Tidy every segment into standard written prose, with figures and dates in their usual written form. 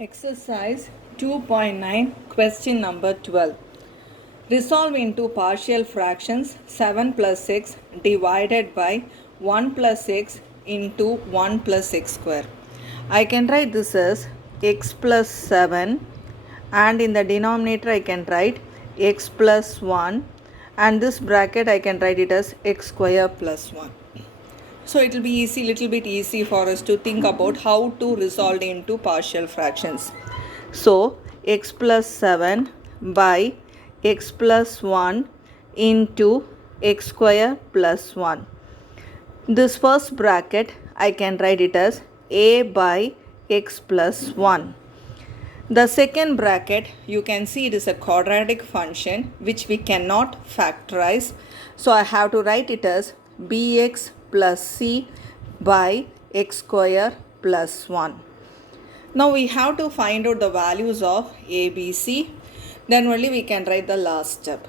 Exercise 2.9, question number 12. Resolve into partial fractions 7 plus 6 divided by 1 plus x into 1 plus x square. I can write this as x plus 7, and in the denominator I can write x plus 1, and this bracket I can write it as x square plus 1. So it will be little bit easy for us to think about how to resolve into partial fractions. So x plus 7 by x plus 1 into x square plus 1. This first bracket I can write it as a by x plus 1. The second bracket, you can see it is a quadratic function which we cannot factorize. So I have to write it as bx plus c by x square plus 1. Now we have to find out the values of a, b, c. Then only we can write the last step.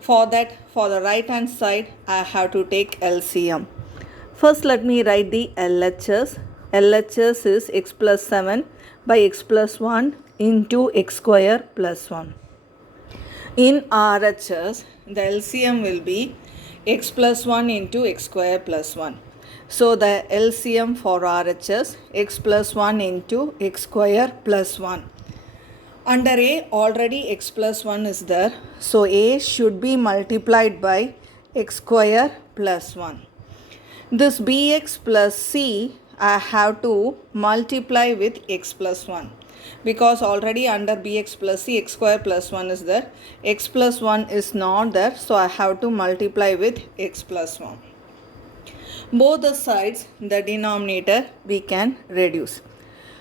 For that, for the right hand side, I have to take LCM. First let me write the LHS. LHS is x plus 7 by x plus 1 into x square plus 1. In RHS, the LCM will be x plus 1 into x square plus 1. So the LCM for RHS, x plus 1 into x square plus 1. Under A, already x plus 1 is there. So A should be multiplied by x square plus 1. This bx plus c, I have to multiply with x plus 1. Because already under bx plus c, x square plus 1 is there. X plus 1 is not there. So I have to multiply with x plus 1. Both the sides, the denominator, we can reduce.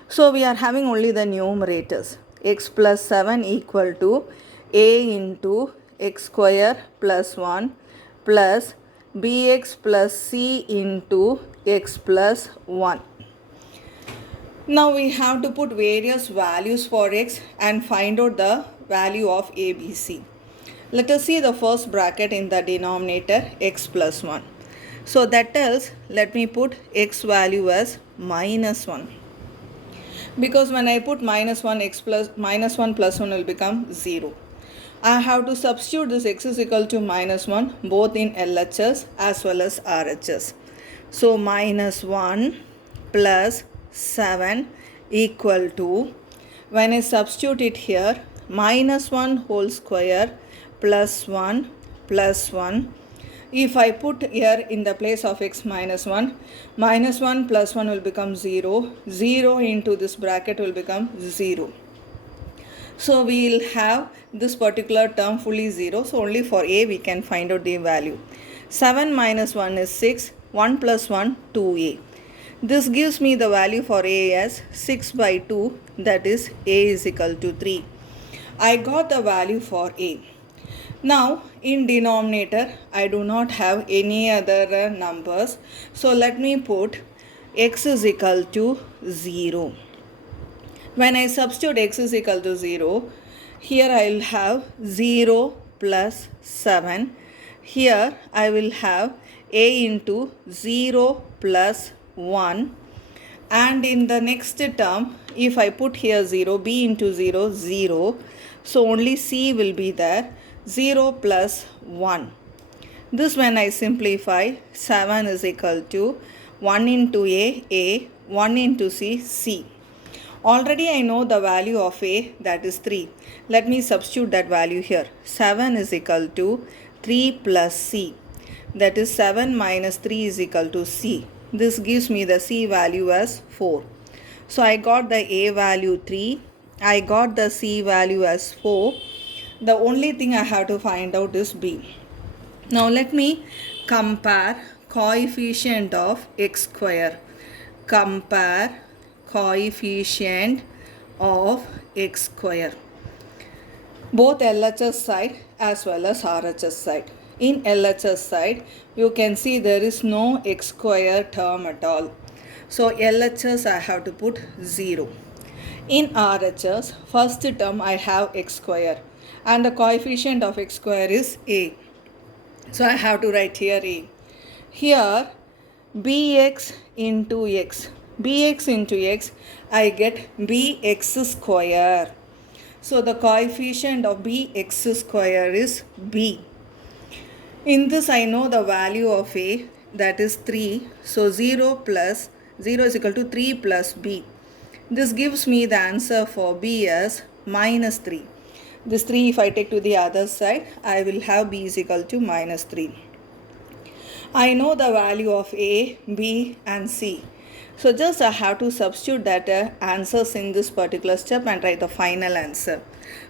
So we are having only the numerators. X plus 7 equal to a into x square plus 1 plus bx plus c into x plus 1. Now we have to put various values for x and find out the value of a, b, c. Let us see the first bracket in the denominator, x plus 1. So that tells, let me put x value as minus 1. Because when I put minus 1, minus 1 plus 1 will become 0. I have to substitute this x is equal to minus 1 both in LHS as well as RHS. So minus 1 plus 7 equal to, when I substitute it here, minus 1 whole square plus 1 plus 1. If I put here in the place of x minus 1, minus 1 plus 1 will become 0. 0 into this bracket will become 0. So we will have this particular term fully 0. So only for a we can find out the value. 7 minus 1 is 6. 1 plus 1, 2a. This gives me the value for a as 6 by 2, that is a is equal to 3. I got the value for a. Now in denominator I do not have any other numbers. So let me put x is equal to 0. When I substitute x is equal to 0, here I will have 0 plus 7. Here I will have a into 0 plus 1. And in the next term, if I put here 0, b into 0, 0. So only c will be there. 0 plus 1. This when I simplify, 7 is equal to 1 into a, 1 into c, c. Already I know the value of a, that is 3. Let me substitute that value here. 7 is equal to 3 plus c. That is 7 minus 3 is equal to c. This gives me the c value as 4. So I got the a value 3. I got the c value as 4. The only thing I have to find out is b. Now let me compare coefficient of x square. Compare coefficient of x square. Both LHS side as well as RHS side. In LHS side, you can see there is no x square term at all. So LHS I have to put 0. In RHS, first term I have x square and the coefficient of x square is a. So I have to write here a. Here bx into x. bx into x, I get bx square. So the coefficient of bx square is b. In this I know the value of a, that is 3. So 0 is equal to 3 plus b. This gives me the answer for b as minus 3. This 3 if I take to the other side, I will have b is equal to minus 3. I know the value of a, b and c. So just I have to substitute that answers in this particular step and write the final answer.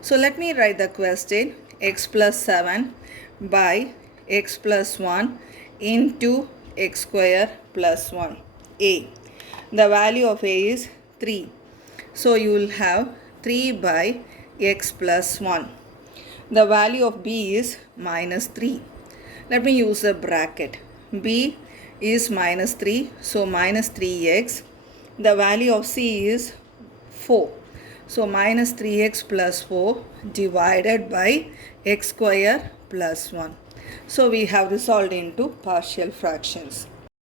So let me write the question: x plus 7 by x plus 1 into x square plus 1. A. The value of a is 3. So you will have 3 by x plus 1. The value of b is minus 3. Let me use a bracket. B is minus 3, so minus 3x. The value of c is 4. So minus 3x plus 4 divided by x square plus 1. So we have resolved into partial fractions.